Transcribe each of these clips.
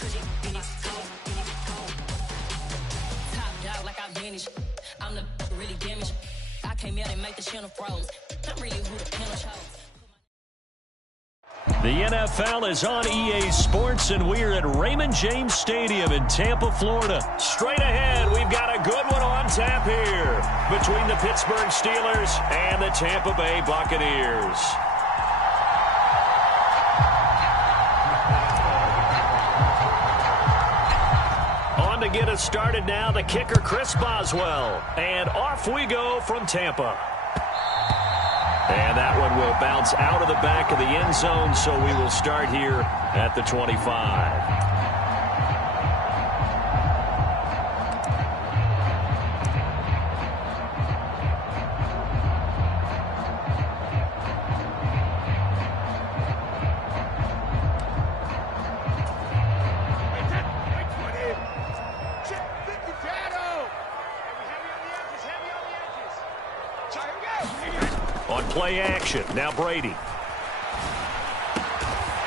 Top dog like I vanished. I'm the really damaged. I came out and make the channel froze. I'm really who the panel chose. The NFL is on EA Sports, and we're at Raymond James Stadium in Tampa, Florida. Straight ahead, we've got a good one on tap here between the Pittsburgh Steelers and the Tampa Bay Buccaneers. On to get us started now, the kicker, Chris Boswell. And off we go from Tampa. And that one will bounce out of the back of the end zone, so we will start here at the 25. Play action. Now Brady.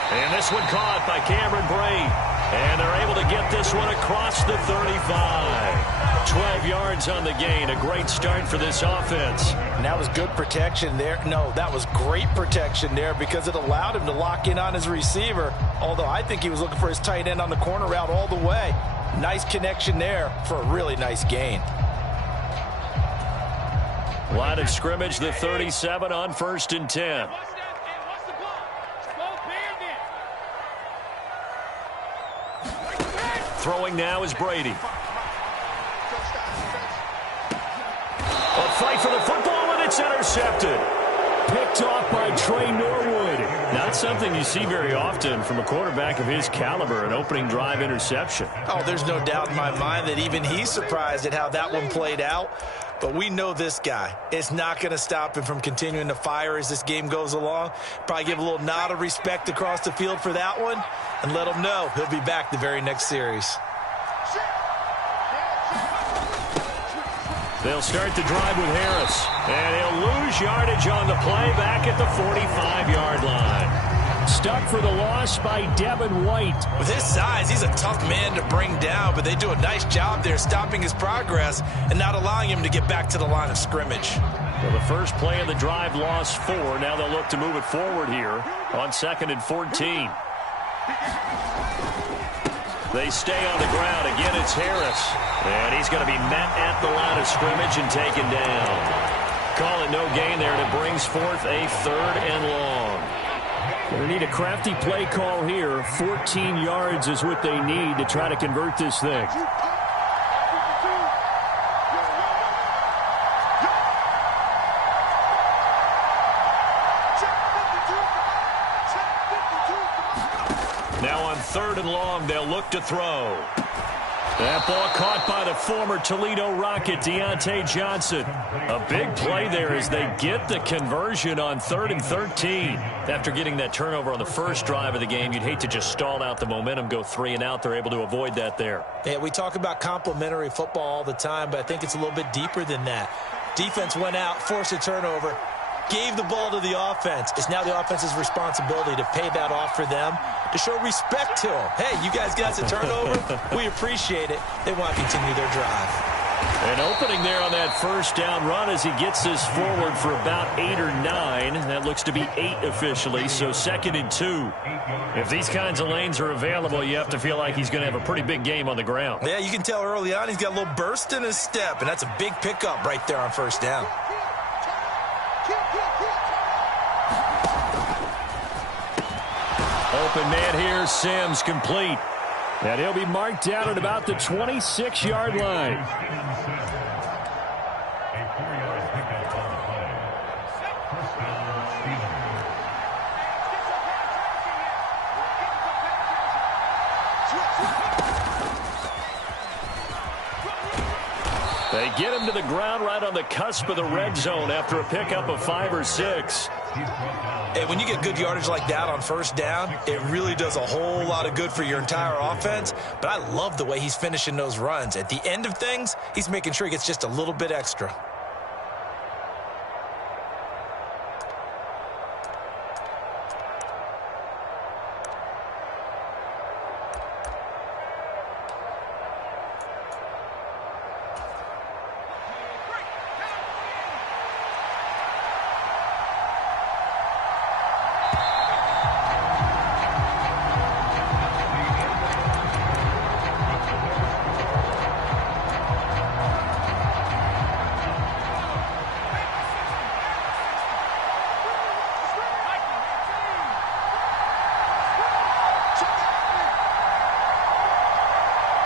And this one caught by Cameron Brate. And they're able to get this one across the 35. 12 yards on the gain. A great start for this offense. And that was good protection there. No, that was great protection there because it allowed him to lock in on his receiver. Although I think he was looking for his tight end on the corner route all the way. Nice connection there for a really nice gain. Line of scrimmage, the 37 on 1st and 10. Throwing now is Brady. A fight for the football, and it's intercepted. Picked off by Trey Norwood. Not something you see very often from a quarterback of his caliber, an opening drive interception. Oh, there's no doubt in my mind that even he's surprised at how that one played out. But we know this guy. It's not going to stop him from continuing to fire as this game goes along. Probably give a little nod of respect across the field for that one and let him know he'll be back the very next series. They'll start the drive with Harris. And he'll lose yardage on the play back at the 45-yard line. Stuck for the loss by Devin White. With his size, he's a tough man to bring down, but they do a nice job there stopping his progress and not allowing him to get back to the line of scrimmage. Well, the first play of the drive lost 4. Now they'll look to move it forward here on 2nd and 14. They stay on the ground. Again, it's Harris. And he's going to be met at the line of scrimmage and taken down. Call it no gain there, and it brings forth a 3rd and long. They need a crafty play call here. 14 yards is what they need to try to convert this thing. Now on 3rd and long, they'll look to throw. That ball caught by the former Toledo Rocket, Deontay Johnson. A big play there as they get the conversion on 3rd and 13. After getting that turnover on the first drive of the game, you'd hate to just stall out the momentum, go 3 and out. They're able to avoid that there. Yeah, we talk about complementary football all the time, but I think it's a little bit deeper than that. Defense went out, forced a turnover, gave the ball to the offense. It's now the offense's responsibility to pay that off for them, to show respect to them. Hey, you guys got a turnover. We appreciate it. They want to continue their drive. An opening there on that first down run as he gets this forward for about 8 or 9. That looks to be 8 officially, so 2nd and 2. If these kinds of lanes are available, you have to feel like he's going to have a pretty big game on the ground. Yeah, you can tell early on he's got a little burst in his step, and that's a big pickup right there on 1st down. Open man here, Sims complete. And he'll be marked down at about the 26-yard line. They get him to the ground right on the cusp of the red zone after a pickup of 5 or 6. Hey, when you get good yardage like that on 1st down, it really does a whole lot of good for your entire offense. But I love the way he's finishing those runs. At the end of things, he's making sure he gets just a little bit extra.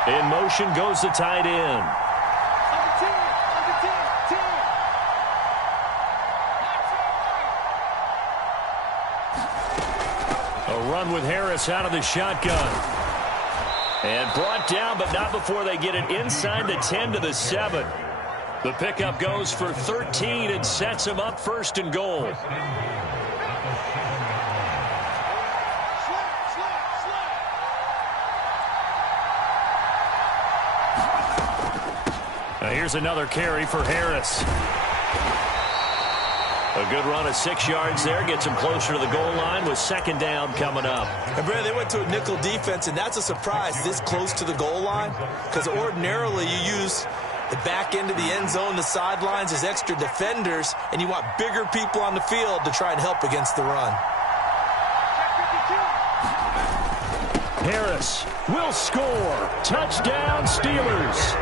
In motion goes the tight end. A run with Harris out of the shotgun. And brought down, but not before they get it inside the 10 to the 7. The pickup goes for 13 and sets him up first and goal. Now here's another carry for Harris. A good run of 6 yards there. Gets him closer to the goal line with second down coming up. And, Brad, they went to a nickel defense, and that's a surprise this close to the goal line, because ordinarily you use the back end of the end zone, the sidelines as extra defenders, and you want bigger people on the field to try and help against the run. Harris will score. Touchdown, Steelers.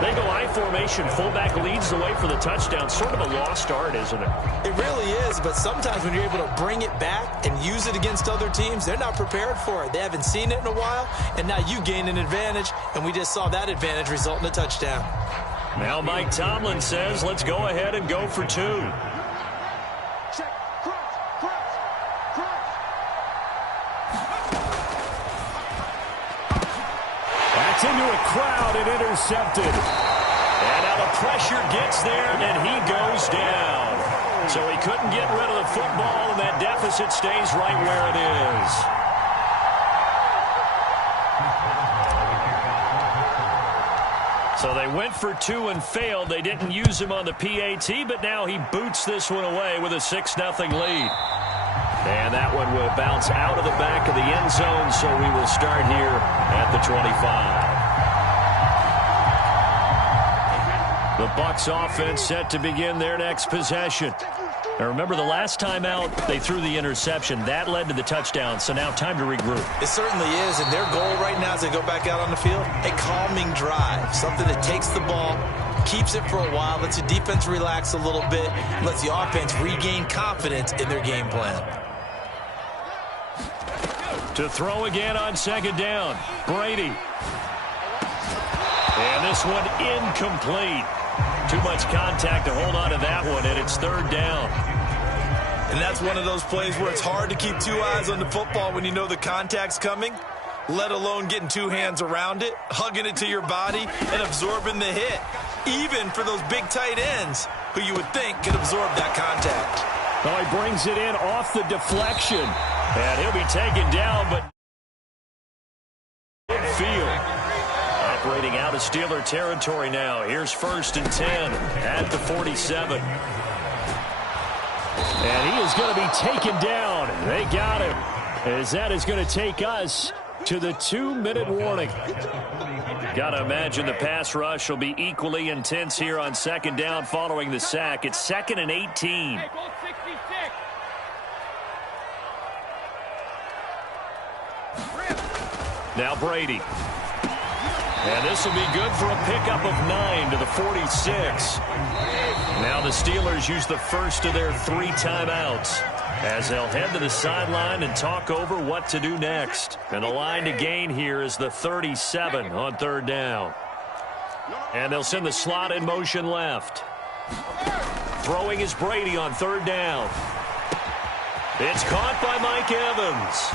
They go I formation. Fullback leads the way for the touchdown. Sort of a lost art, isn't it? It really is, but sometimes when you're able to bring it back and use it against other teams, they're not prepared for it. They haven't seen it in a while, and now you gain an advantage, and we just saw that advantage result in a touchdown. Now Mike Tomlin says, let's go ahead and go for 2. That's into a crowd and intercepted. And now the pressure gets there, and he goes down. So he couldn't get rid of the football, and that deficit stays right where it is. So they went for 2 and failed. They didn't use him on the PAT, but now he boots this one away with a 6-0 lead. And that one will bounce out of the back of the end zone, so we will start here at the 25. The Bucs offense set to begin their next possession. Now remember, the last time out, they threw the interception. That led to the touchdown, so now time to regroup. It certainly is, and their goal right now as they go back out on the field, a calming drive, something that takes the ball, keeps it for a while, lets the defense relax a little bit, lets the offense regain confidence in their game plan. To throw again on second down, Brady. And this one incomplete. Too much contact to hold on to that one, and it's third down. And that's one of those plays where it's hard to keep 2 eyes on the football when you know the contact's coming, let alone getting 2 hands around it, hugging it to your body, and absorbing the hit, even for those big tight ends who you would think could absorb that contact. Oh, he brings it in off the deflection, and he'll be taken down, but midfield. Operating out of Steeler territory now. Here's 1st and 10 at the 47. And he is going to be taken down. They got him, as that is going to take us to the 2-minute warning. Got to imagine the pass rush will be equally intense here on second down following the sack. It's 2nd and 18. Now Brady. And this will be good for a pickup of 9 to the 46. Now the Steelers use the first of their 3 timeouts as they'll head to the sideline and talk over what to do next. And the line to gain here is the 37 on third down. And they'll send the slot in motion left. Throwing is Brady on third down. It's caught by Mike Evans.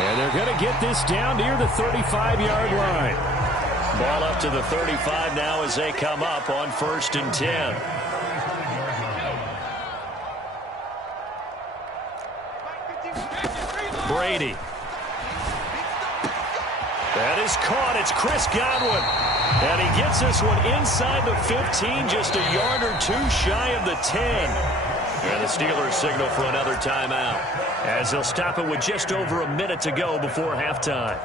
And they're going to get this down near the 35-yard line. Ball up to the 35 now as they come up on 1st and 10. Brady. That is caught. It's Chris Godwin. And he gets this one inside the 15, just a yard or 2 shy of the 10. And the Steelers signal for another timeout, as they'll stop it with just over a minute to go before halftime.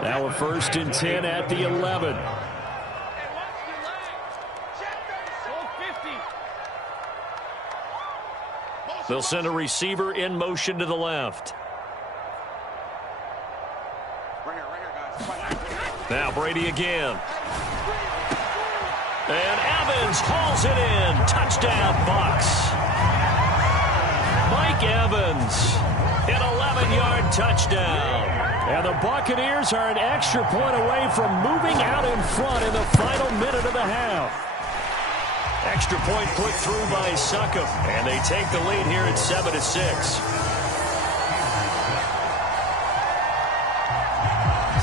Now a 1st and 10 at the 11. They'll send a receiver in motion to the left. Now Brady again. And Evans hauls it in. Touchdown, Bucs. Mike Evans, an 11-yard touchdown. And the Buccaneers are an extra point away from moving out in front in the final minute of the half. Extra point put through by Succop, and they take the lead here at 7-6.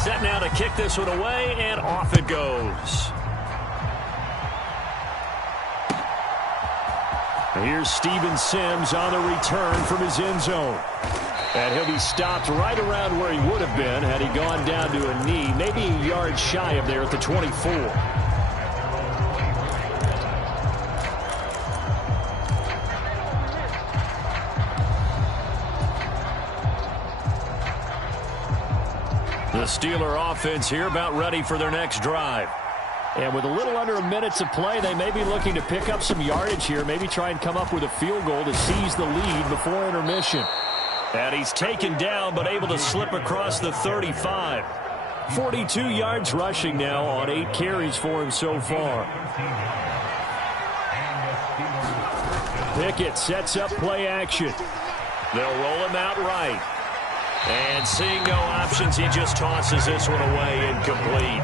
Set now to kick this one away, and off it goes. Here's Steven Sims on the return from his end zone. And he'll be stopped right around where he would have been had he gone down to a knee, maybe a yard shy of there at the 24. The Steeler offense here about ready for their next drive. And with a little under a minute to play, they may be looking to pick up some yardage here, maybe try and come up with a field goal to seize the lead before intermission. And he's taken down, but able to slip across the 35. 42 yards rushing now on 8 carries for him so far. Pickett sets up play action. They'll roll him out right. And seeing no options, he just tosses this one away incomplete.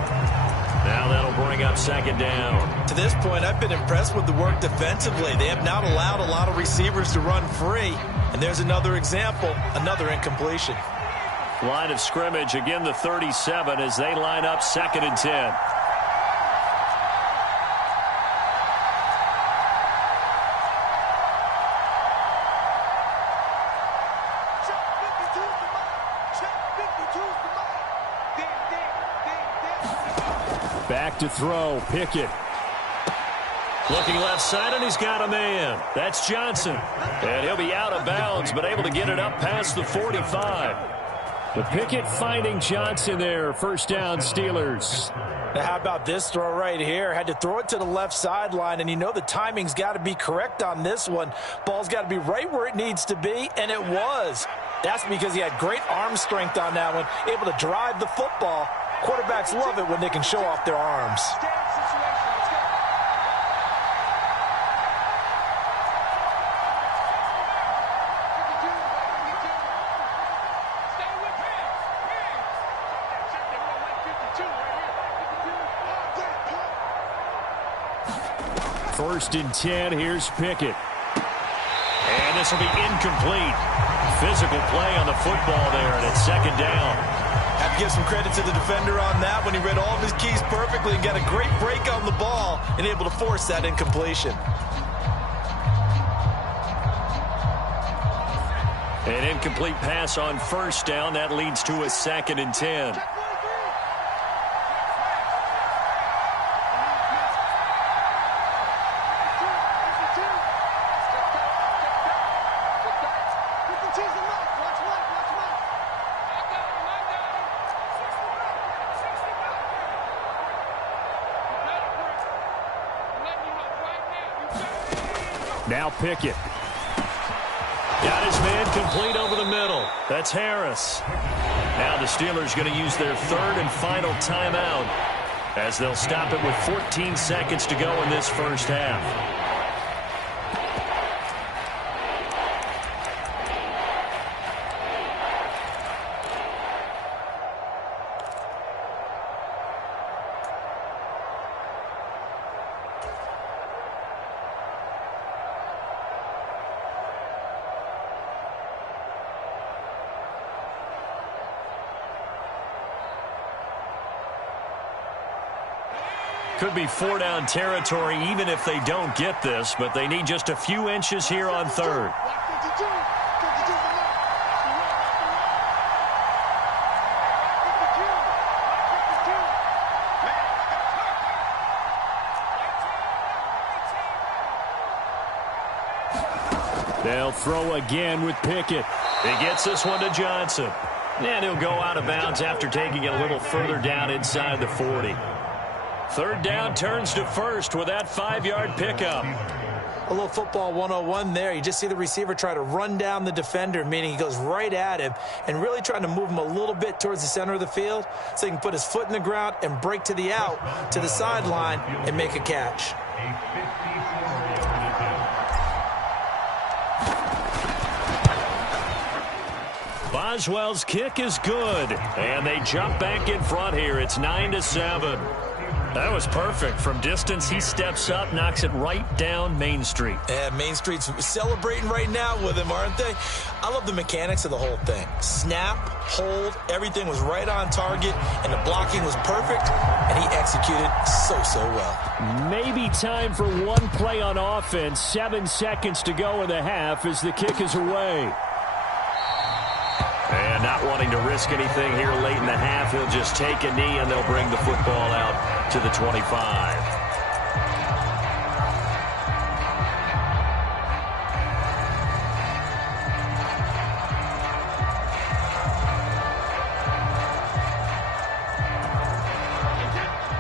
Now that'll bring up second down. To this point, I've been impressed with the work defensively. They have not allowed a lot of receivers to run free. And there's another example, another incompletion. Line of scrimmage, again the 37 as they line up 2nd and 10. Back to throw, Pickett. Looking left side, and he's got a man. That's Johnson. And he'll be out of bounds, but able to get it up past the 45. The Pickett finding Johnson there. First down, Steelers. Now, how about this throw right here? Had to throw it to the left sideline, and you know the timing's got to be correct on this one. Ball's got to be right where it needs to be, and it was. That's because he had great arm strength on that one, able to drive the football. Quarterbacks love it when they can show off their arms. First and 10, here's Pickett. And this will be incomplete. Physical play on the football there, and it's second down. Have to give some credit to the defender on that when he read all of his keys perfectly and got a great break on the ball and able to force that incompletion. An incomplete pass on first down. That leads to a 2nd and 10. Now Pickett. Got his man complete over the middle. That's Harris. Now the Steelers going to use their 3rd and final timeout as they'll stop it with 14 seconds to go in this first half. Could be 4-down territory even if they don't get this, but they need just a few inches here on 3rd. They'll throw again with Pickett. He gets this one to Johnson. And he'll go out of bounds after taking it a little further down inside the 40. 3rd down turns to 1st with that 5-yard pickup. A little football 101 there. You just see the receiver try to run down the defender, meaning he goes right at him and really trying to move him a little bit towards the center of the field so he can put his foot in the ground and break to the out, to the sideline, and make a catch. Boswell's kick is good, and they jump back in front here. It's 9-7. That was perfect. From distance, he steps up, knocks it right down Main Street. And Main Street's celebrating right now with him, aren't they? I love the mechanics of the whole thing. Snap, hold, everything was right on target, and the blocking was perfect, and he executed so well. Maybe time for one play on offense. 7 seconds to go in the half as the kick is away. And not wanting to risk anything here late in the half, he'll just take a knee, and they'll bring the football out to the 25.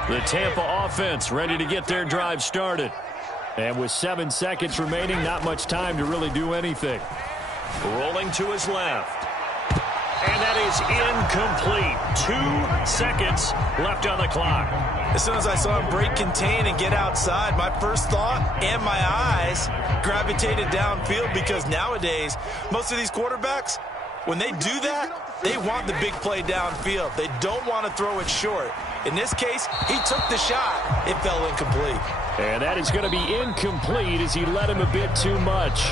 The Tampa offense ready to get their drive started. And with 7 seconds remaining, not much time to really do anything. Rolling to his left. And that is incomplete. 2 seconds left on the clock. As soon as I saw him break contain and get outside, my first thought and my eyes gravitated downfield, because nowadays, most of these quarterbacks, when they do that, they want the big play downfield. They don't want to throw it short. In this case, he took the shot. It fell incomplete. And that is going to be incomplete as he led him a bit too much.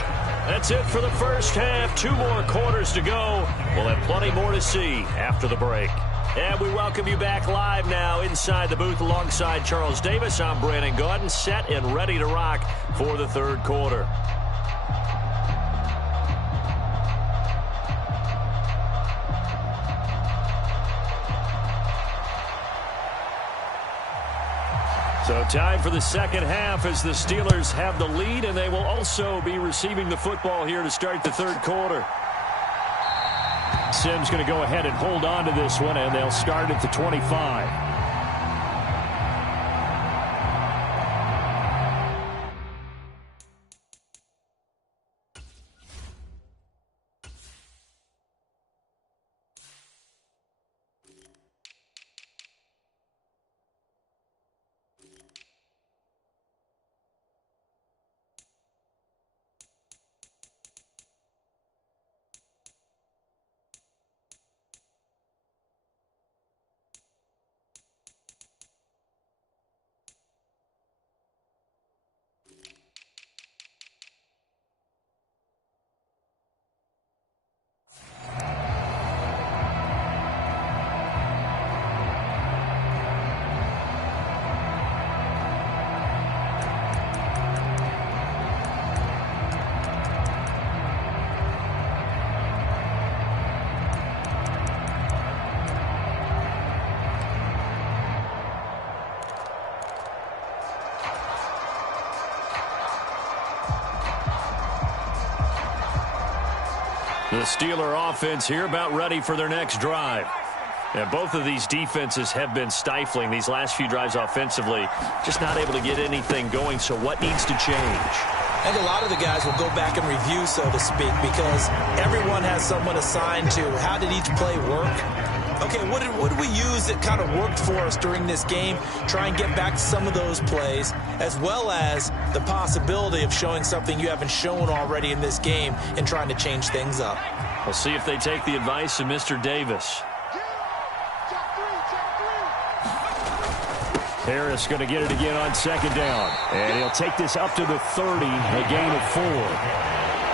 That's it for the first half. 2 more quarters to go. We'll have plenty more to see after the break. And we welcome you back live now inside the booth alongside Charles Davis. I'm Brandon Gaudin, set and ready to rock for the third quarter. So time for the second half as the Steelers have the lead, and they will also be receiving the football here to start the third quarter. Simms going to go ahead and hold on to this one, and they'll start at the 25. The Steeler offense here about ready for their next drive. And both of these defenses have been stifling these last few drives offensively. Just not able to get anything going, so what needs to change? I think a lot of the guys will go back and review, so to speak, because everyone has someone assigned to how did each play work. Okay, what did we use that kind of worked for us during this game? Try and get back to some of those plays, as well as the possibility of showing something you haven't shown already in this game and trying to change things up. We'll see if they take the advice of Mr. Davis. Harris going to get it again on second down. And he'll take this up to the 30, a gain of 4.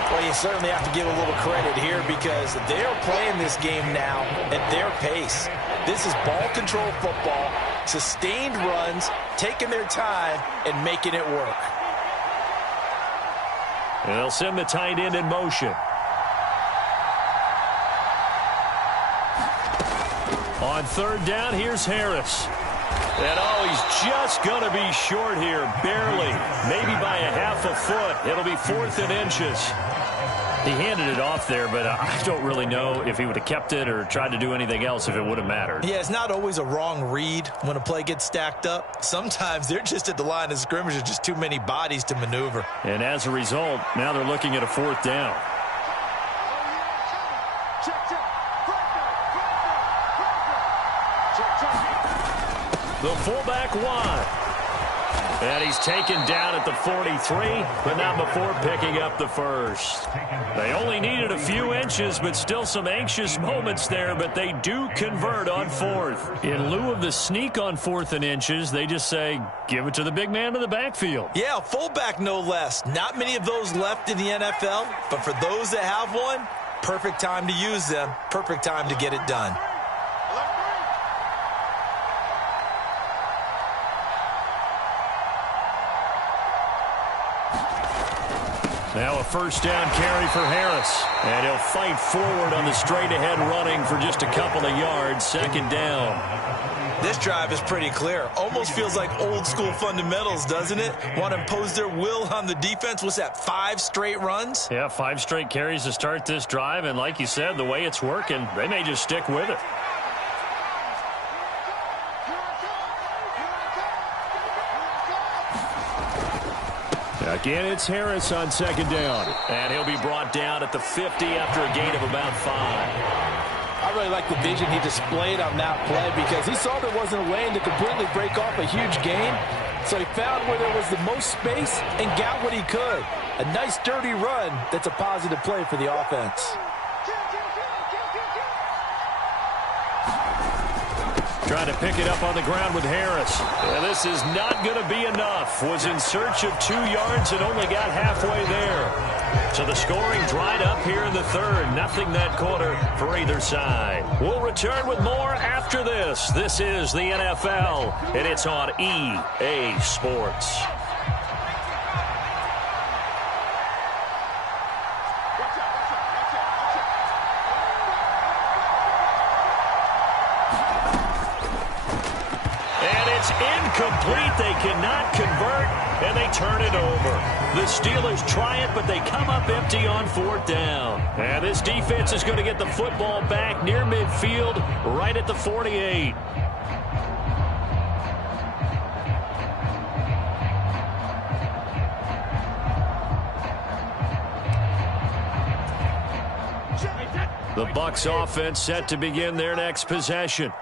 Well, you certainly have to give a little credit here because they're playing this game now at their pace. This is ball control football, sustained runs, taking their time, and making it work. And they'll send the tight end in motion. On third down, here's Harris. And, he's just going to be short here, barely, maybe by a half a foot. It'll be 4th and inches. He handed it off there, but I don't really know if he would have kept it or tried to do anything else if it would have mattered. Yeah, it's not always a wrong read when a play gets stacked up. Sometimes they're just at the line of scrimmage. There's just too many bodies to maneuver. And as a result, now they're looking at a 4th down. The fullback wide. And he's taken down at the 43, but not before picking up the first. They only needed a few inches, but still some anxious moments there, but they do convert on fourth. In lieu of the sneak on 4th and inches, they just say, give it to the big man in the backfield. Yeah, fullback no less. Not many of those left in the NFL, but for those that have one, perfect time to use them, perfect time to get it done. Now a first down carry for Harris. And he'll fight forward on the straight-ahead running for just a couple of yards. Second down. This drive is pretty clear. Almost feels like old-school fundamentals, doesn't it? Want to impose their will on the defense. What's that, 5 straight runs? Yeah, 5 straight carries to start this drive. And like you said, the way it's working, they may just stick with it. Again, it's Harris on second down. And he'll be brought down at the 50 after a gain of about 5. I really like the vision he displayed on that play because he saw there wasn't a lane to completely break off a huge gain. So he found where there was the most space and got what he could. A nice, dirty run that's a positive play for the offense. Trying to pick it up on the ground with Harris. And this is not going to be enough. Was in search of 2 yards and only got halfway there. So the scoring dried up here in the third. Nothing that quarter for either side. We'll return with more after this. This is the NFL, and it's on EA Sports. Incomplete. They cannot convert, and they turn it over. The Steelers try it, but they come up empty on 4th down. And this defense is going to get the football back near midfield, right at the 48. The Bucs offense set to begin their next possession.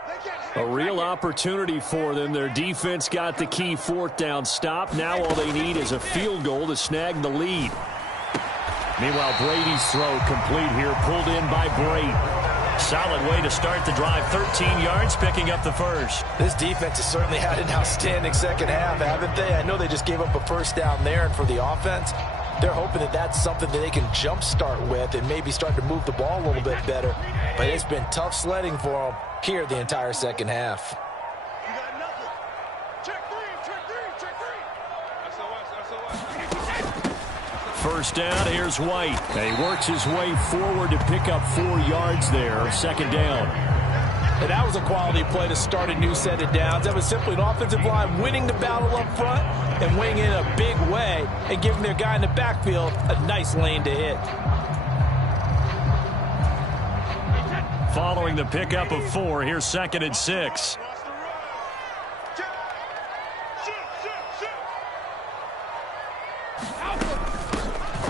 A real opportunity for them. Their defense got the key 4th down stop. Now all they need is a field goal to snag the lead. Meanwhile, Brady's throw complete here, pulled in by Brady. Solid way to start the drive. 13 yards, picking up the first. This defense has certainly had an outstanding second half, haven't they? I know they just gave up a first down there, and for the offense, they're hoping that that's something that they can jumpstart with and maybe start to move the ball a little bit better. But it's been tough sledding for them here the entire second half. First down, here's White. And he works his way forward to pick up 4 yards there. Second down. And that was a quality play to start a new set of downs. That was simply an offensive line winning the battle up front and winning in a big way and giving their guy in the backfield a nice lane to hit. Following the pickup of 4, here's 2nd and 6.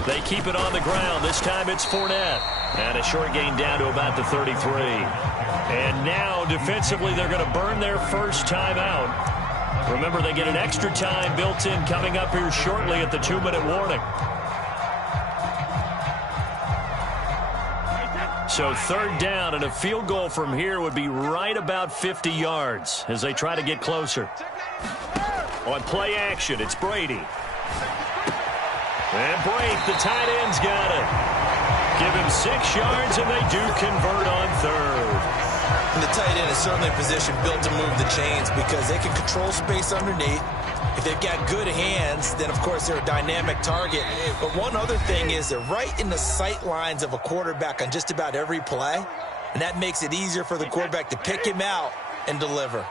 They keep it on the ground. This time it's Fournette. And a short gain down to about the 33. And now, defensively, they're going to burn their first time out. Remember, they get an extra time built in coming up here shortly at the 2-minute warning. So 3rd down, and a field goal from here would be right about 50 yards as they try to get closer. On play action, it's Brady. And Brake, the tight end's got it. Give him 6 yards, and they do convert on 3rd. And the tight end is certainly a position built to move the chains because they can control space underneath. If they've got good hands, then, of course, they're a dynamic target. But one other thing is they're right in the sight lines of a quarterback on just about every play, and that makes it easier for the quarterback to pick him out and deliver.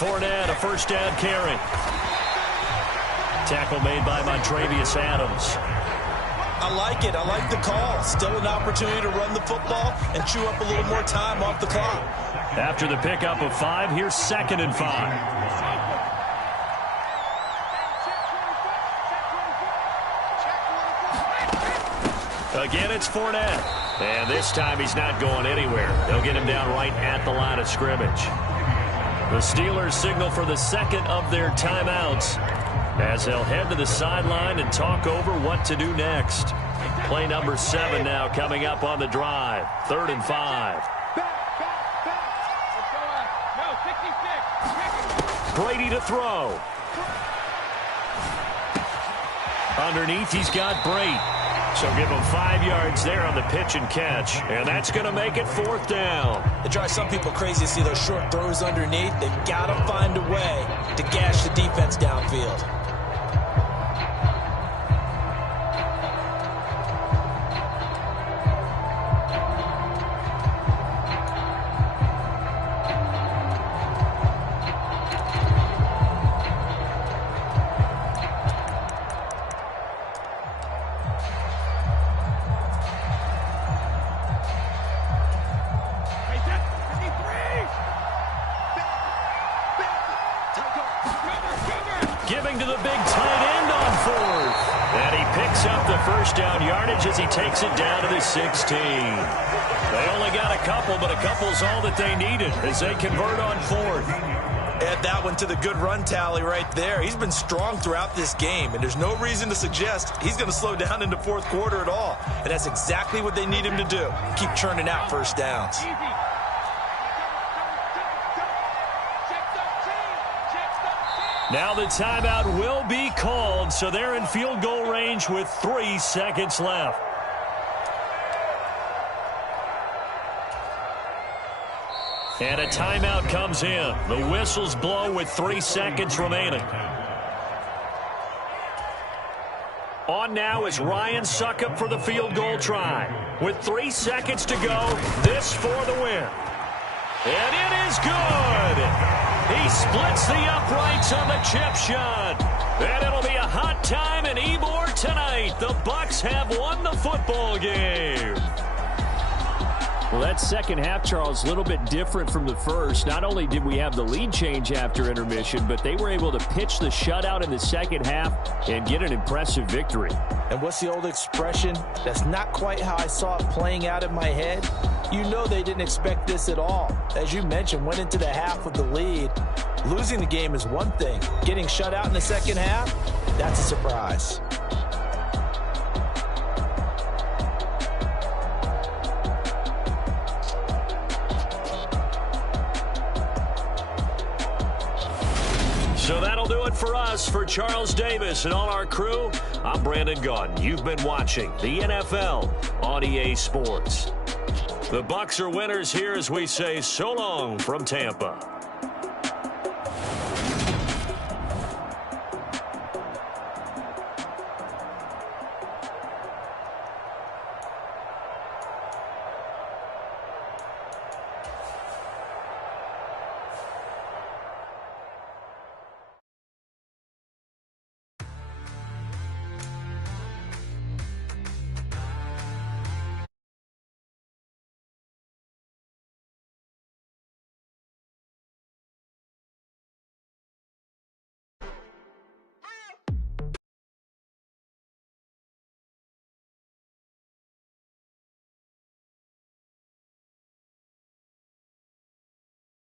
Fournette, a first down carry. Tackle made by Montravius Adams. I like it. I like the call. Still an opportunity to run the football and chew up a little more time off the clock. After the pickup of 5, here's 2nd and 5. Again, it's Fournette. And this time he's not going anywhere. They'll get him down right at the line of scrimmage. The Steelers signal for the second of their timeouts as they'll head to the sideline and talk over what to do next. Play number 7 now coming up on the drive. 3rd and 5. Brady to throw. Underneath, he's got Brate. So give him 5 yards there on the pitch and catch. And that's going to make it 4th down. It drives some people crazy to see those short throws underneath. They've got to find a way to gash the defense downfield. Giving to the big tight end on 4th. And he picks up the first down yardage as he takes it down to the 16. They only got a couple, but a couple's all that they needed as they convert on 4th. Add that one to the good run tally right there. He's been strong throughout this game, and there's no reason to suggest he's going to slow down in the 4th quarter at all. And that's exactly what they need him to do. Keep churning out first downs. Now the timeout will be called, so they're in field goal range with 3 seconds left. And a timeout comes in. The whistles blow with 3 seconds remaining. On now is Ryan Suckup for the field goal try. With 3 seconds to go, this for the win. And it is good! He splits the uprights on the chip shot. And it'll be a hot time in Ybor tonight. The Bucs have won the football game. Well, that second half, Charles, a little bit different from the first. Not only did we have the lead change after intermission, but they were able to pitch the shutout in the second half and get an impressive victory. And what's the old expression? That's not quite how I saw it playing out in my head. You know they didn't expect this at all. As you mentioned, went into the half with the lead. Losing the game is one thing. Getting shut out in the second half, that's a surprise. So that'll do it for us. For Charles Davis and all our crew, I'm Brandon Gaudin. You've been watching the NFL on EA Sports. The Bucs are winners here as we say so long from Tampa.